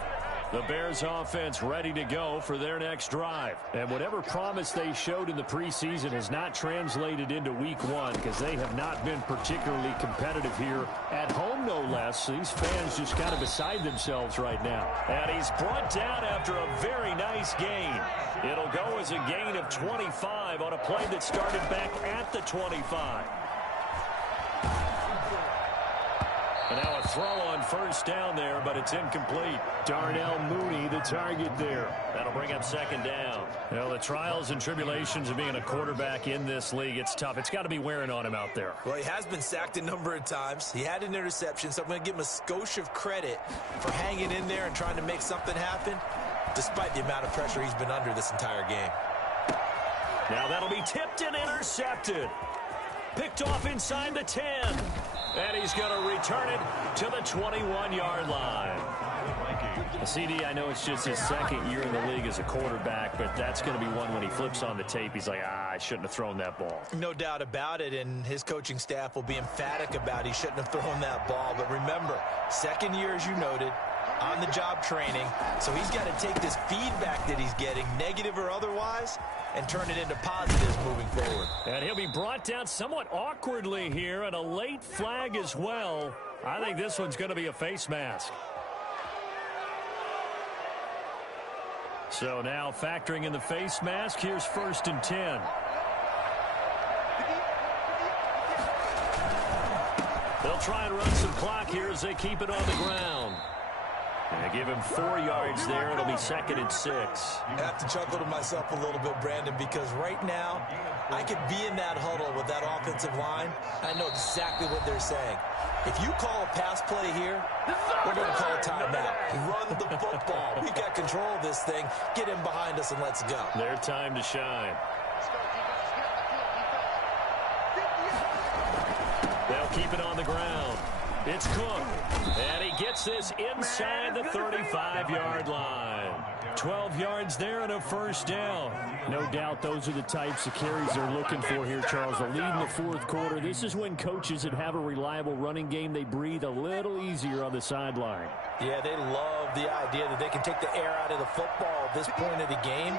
The Bears offense ready to go for their next drive. And whatever promise they showed in the preseason has not translated into Week 1 because they have not been particularly competitive here at home, no less. So these fans just kind of beside themselves right now. And he's brought down after a very nice gain. It'll go as a gain of 25 on a play that started back at the 25. And now a throw on 1st down there, but it's incomplete. Darnell Mooney, the target there. That'll bring up 2nd down. Well, the trials and tribulations of being a quarterback in this league, it's tough. It's got to be wearing on him out there. Well, he has been sacked a number of times. He had an interception, so I'm going to give him a skosh of credit for hanging in there and trying to make something happen, despite the amount of pressure he's been under this entire game. Now that'll be tipped and intercepted. Picked off inside the 10. And he's going to return it to the 21-yard line. CD, I know it's just his second year in the league as a quarterback, but that's going to be one when he flips on the tape, he's like, I shouldn't have thrown that ball. No doubt about it, and his coaching staff will be emphatic about he shouldn't have thrown that ball. But remember, second year, as you noted, on-the-job training, so he's got to take this feedback that he's getting, negative or otherwise, and turn it into positives moving forward. And he'll be brought down somewhat awkwardly here, and a late flag as well. I think this one's going to be a face mask. So now factoring in the face mask, here's 1st and 10. They'll try and run some clock here as they keep it on the ground. And I give him 4 yards there. It'll be 2nd and 6. I have to chuckle to myself a little bit, Brandon, because right now I could be in that huddle with that offensive line. I know exactly what they're saying. If you call a pass play here, we're going to call a timeout. Run the football. We've got control of this thing. Get in behind us and let's go. Their time to shine. They'll keep it on the ground. It's Cook, and he gets this inside the 35-yard line. 12 yards there and a 1st down. No doubt those are the types of carries they're looking for here, Charles. A lead in the 4th quarter. This is when coaches that have a reliable running game, they breathe a little easier on the sideline. Yeah, they love the idea that they can take the air out of the football at this point of the game.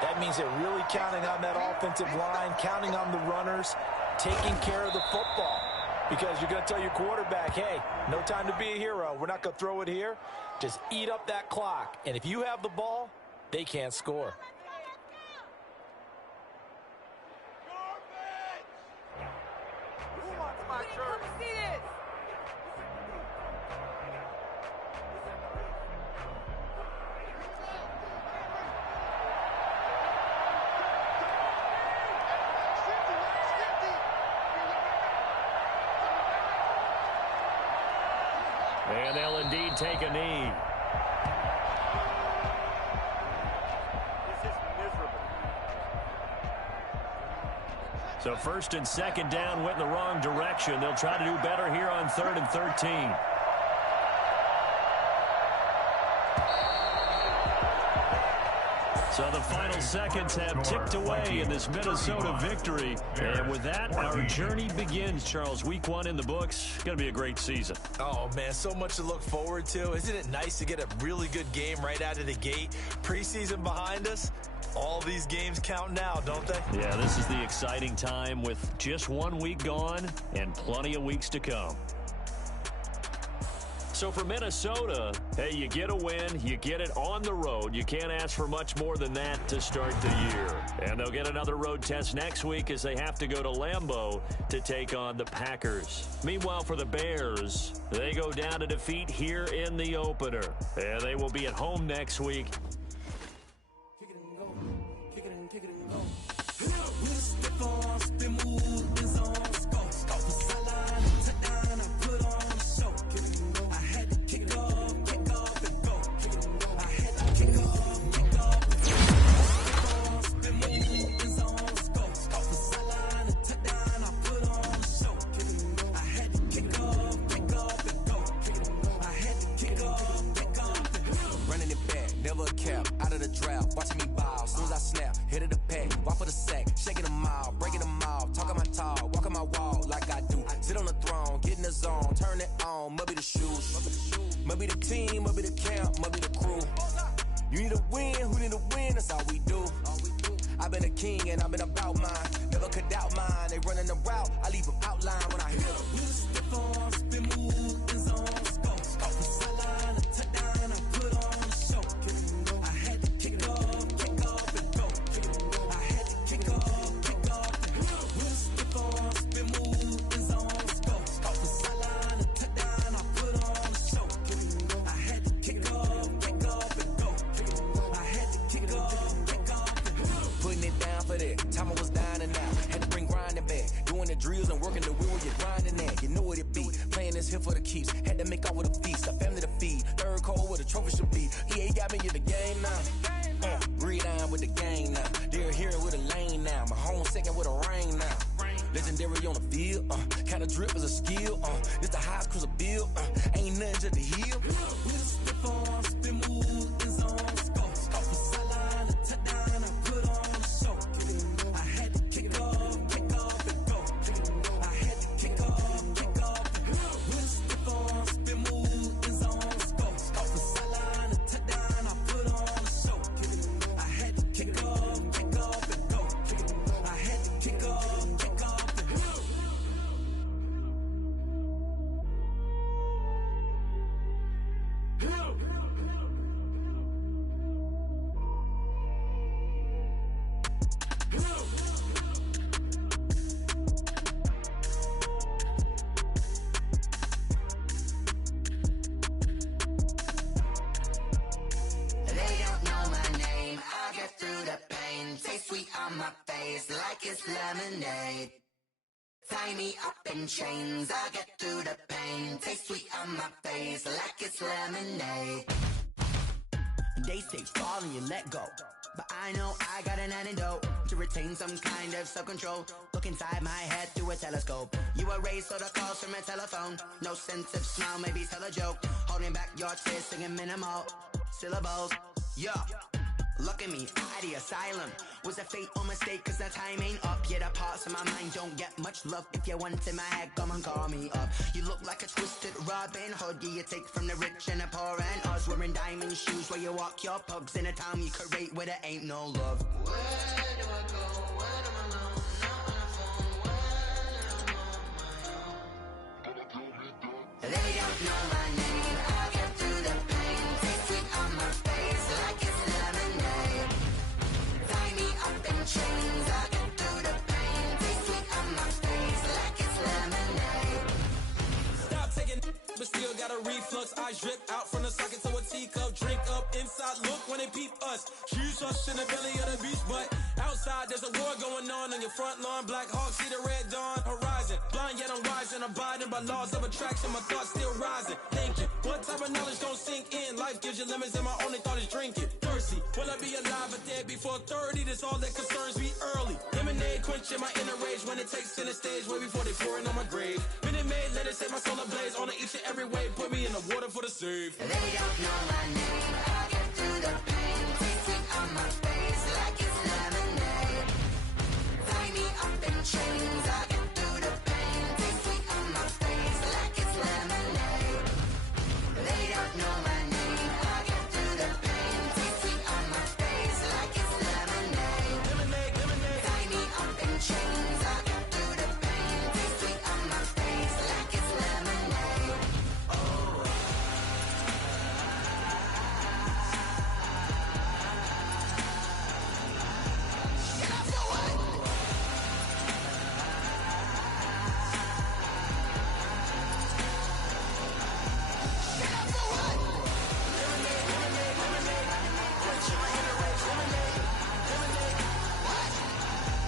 That means they're really counting on that offensive line, counting on the runners, taking care of the football. Because you're going to tell your quarterback, hey, no time to be a hero. We're not going to throw it here. Just eat up that clock. And if you have the ball, they can't score. Who wants my shirt? And they'll indeed take a knee. This is miserable. So 1st and 2nd down went in the wrong direction. They'll try to do better here on 3rd and 13. So the final seconds have ticked away in this Minnesota victory. And with that, our journey begins, Charles. Week 1 in the books. Going to be a great season. Oh, man, so much to look forward to. Isn't it nice to get a really good game right out of the gate? Preseason behind us. All these games count now, don't they? Yeah, this is the exciting time with just 1 week gone and plenty of weeks to come. So for Minnesota, hey, you get a win, you get it on the road. You can't ask for much more than that to start the year. And they'll get another road test next week as they have to go to Lambeau to take on the Packers. Meanwhile, for the Bears, they go down to defeat here in the opener. And they will be at home next week. legendary on the field. Kinda drip is a skill. This the highest cruiser bill. Ain't nothing just to heal. With a stiff arm, spin move, in zone, scope. Scope the sideline, a touchdown, I put on a show. I had to kick off, and go. I had to kick off, and go. With a stiff arm, spin move, in zone, scope. Scope the sideline, a touchdown, I put on a show. I had to kick off, and go. I had to kick off, and go. My face like it's lemonade. Tie me up in chains, I get through the pain. Taste sweet on my face like it's lemonade. They say fall and you let go, but I know I got an antidote to retain some kind of self-control. Look inside my head through a telescope. You erase all the calls from a telephone. No sense of smile, maybe tell a joke. Holding back your tears, singing minimal syllables. Yeah. Look at me, out the asylum. Was a fate or mistake, cause the time ain't up. Yeah, the parts of my mind don't get much love. If you want in my head, come and call me up. You look like a twisted Robin Hood. Yeah, you take from the rich and the poor and us. Wearing diamond shoes where you walk your pugs in a town you create where there ain't no love. Where do I go? Where do I know? Not on the phone, when I'm on my own. They don't know my name. I get through the pain. Taste sweet on my face like it's lemonade. Tie me up in chains. I get through the pain. Taste sweet on my face like it's lemonade. Stop taking, but still got a reflux. Eyes drip out from the socket to a teacup. Drink up inside, look when they peep us. Shoes us in the belly of the beach, but outside there's a war going on your front lawn. Black Hawk, see the red dawn horizon. Blind yet I'm rising, abiding by laws of attraction. My thoughts still rising, thinking what type of knowledge don't sink in. Life gives you limits and my only thought is drinking. Thirsty, will I be alive or dead before 30? That's all that concerns me early. Lemonade quenching my inner rage when it takes center stage way before they pour it on my grave. Minute Maid, let it set my soul ablaze on each and every way. Put me in the water for the save. They don't know my name. I get through the pain. Taste sweet on my face like it's lemonade. Tie me up in chains. I get through the pain. Taste sweet on my face like it's lemonade. They don't know my name. I get through the pain. Taste sweet on my face like it's lemonade. Lemonade, lemonade. Tie me up in chains. I get through the pain. Taste sweet on my face like it's lemonade. Oh. Get up for what? Get up for what? Lemonade, lemonade, lemonade. Quenching my inner rage. Lemonade, lemonade. What?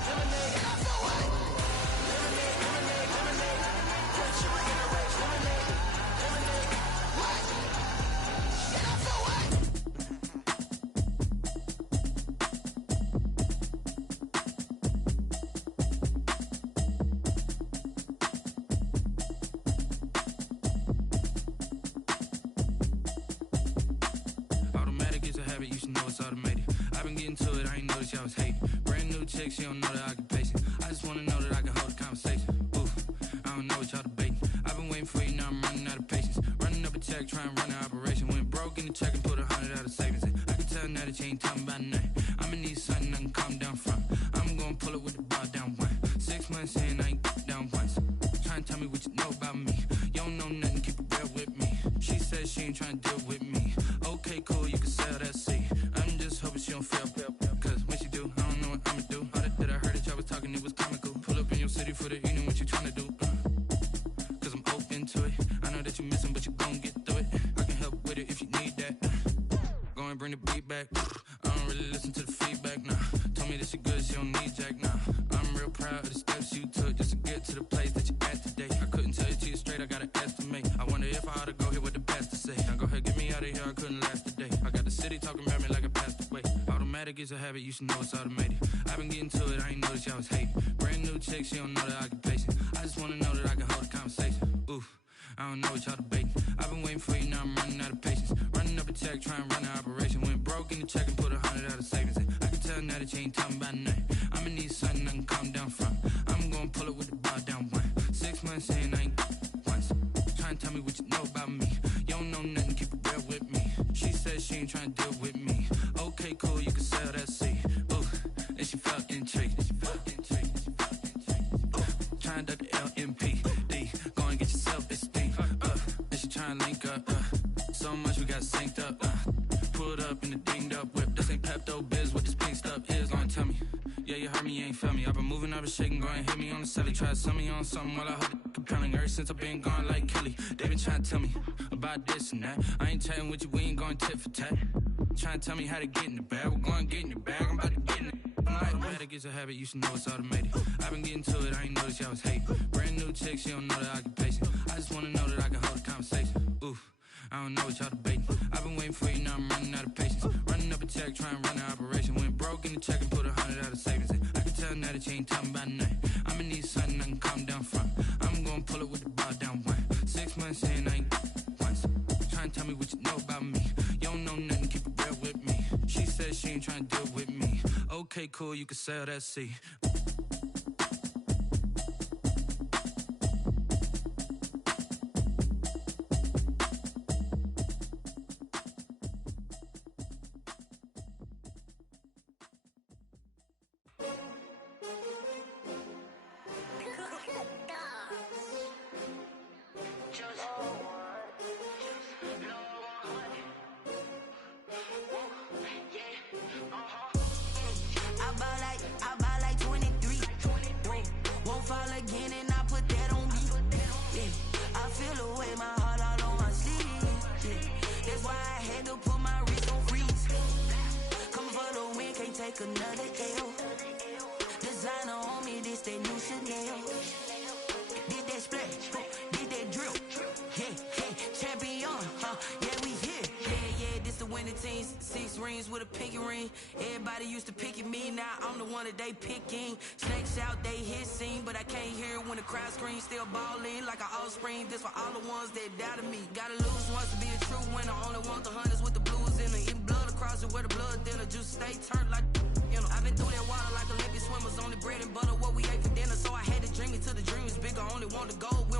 Lemonade. Get up for what? Lemonade, lemonade, lemonade. Quenching my inner rage. Lemonade, lemonade. What? Get up for what? Automatic is a habit, you should know it's automated. I've been getting to it, I ain't noticed y'all was hating. Brand new chick, she don't know the occupation. I just wanna know that I can hold a conversation. Oof, I don't know what y'all debating. I've been waiting for you, now I'm running out of patience. Running up a check, trying to run an operation. Went broke in the check and put 100 out of savings in. I can tell now that you ain't talking about nothing. I'ma need something I can calm down from. I'm gonna pull it with the bar down one. 6 months in, I ain't down once. Trying to tell me what you know about me. You don't know nothing, keep it real with me. She says she ain't trying to deal with me. Okay, cool, you can sell that seat. I'm just hoping she don't fail. Cause when she do, I don't know what I'ma do. All that I heard that y'all was talking, it was comical. Pull up in your city for the evening, what you trying to do? Cause I'm open to it. I know that you missing, but you gon' get through it. I can help with it if you need that. Go and bring the beat back. I don't really listen to the feedback, nah. Told me that she good, she don't need jack, nah. I'm real proud of the steps you took just to get to the place that you at today. I couldn't tell you to you straight, I gotta estimate. I wonder if I ought to go here with the best to say. Now go ahead, get me out of here, I couldn't last a day. I got the city talking about me like I passed away. Automatic it's a habit, you should know it's automated. I've been getting to it, I ain't noticed y'all was hating. Brand new chick, she don't know the occupation. I just wanna know that I can hold a conversation. Oof, I don't know what y'all debating. I've been waiting for you, now I'm running out of patience. Running up a check, trying to run an operation. Went broke in the check and put 100 out of savings in. I can tell now that you ain't talking about nothing. I'ma need something I can calm down from. I'm gonna pull it with the bar down one. 6 months in, I ain't once. Trying to tell me what you know about me. You don't know nothing, keep it real with me. She said she ain't trying to deal with me. Okay, cool, you can sell that seat. Ooh, and she felt intrigued. Trying to duck the LMPD. Go and get your self-esteem. And she trying to link up. So much we got synced up. Pulled up in the dinged up whip. This ain't Pepto-Biz, what this pink stuff is. Gonna tell me. Yeah, you heard me, you ain't feel me. I've been moving, I've been shaking, go and hit me on the celly. Try to sell me on something while I heard it compelling. Ever since I've been gone like Kelly, they been trying to tell me about this and that. I ain't chatting with you, we ain't going tit for tat. Trying to tell me how to get in the bag. We're going to get in your bag, I'm about to get in it. Automatic is a habit, you should know it's automated. I've been getting to it, I ain't noticed y'all was hating. Brand new chick, she don't know the occupation. I just wanna know that I can hold a conversation. Oof, I don't know what y'all debating. I've been waiting for you, now I'm running out of patience. Running up a check, trying to run an operation. Went broke in the check and put 100 out of savings in. I can tell now that you ain't talking about nothing. I'ma need something I can calm down from. I'm gonna pull it with the bar down one. 6 months in, I ain't once. Trying to tell me what you know about me. You don't know nothing, keep it real with me. She said she ain't trying to deal with me. Okay, cool, you can sell that seat. Another L. Designer on me, this that new Chanel. Did that splash, did that drill. Yeah, champion, yeah, we here. Yeah, this the winning team. 6 rings with a pinky ring. Everybody used to pick at me, now I'm the one that they picking. Snakes out, they hit scene, but I can't hear it when the crowd screams. Still balling like an offspring. This for all the ones that doubted me. Gotta lose once to be a true winner. Only want the hunters with the blues in it. Eating blood across it where the blood thinner. Juice stay turned like, you know. I've been through that water like Olympic swimmers. Only bread and butter what we ate for dinner. So I had to dream it till the dream is bigger. Only want the gold.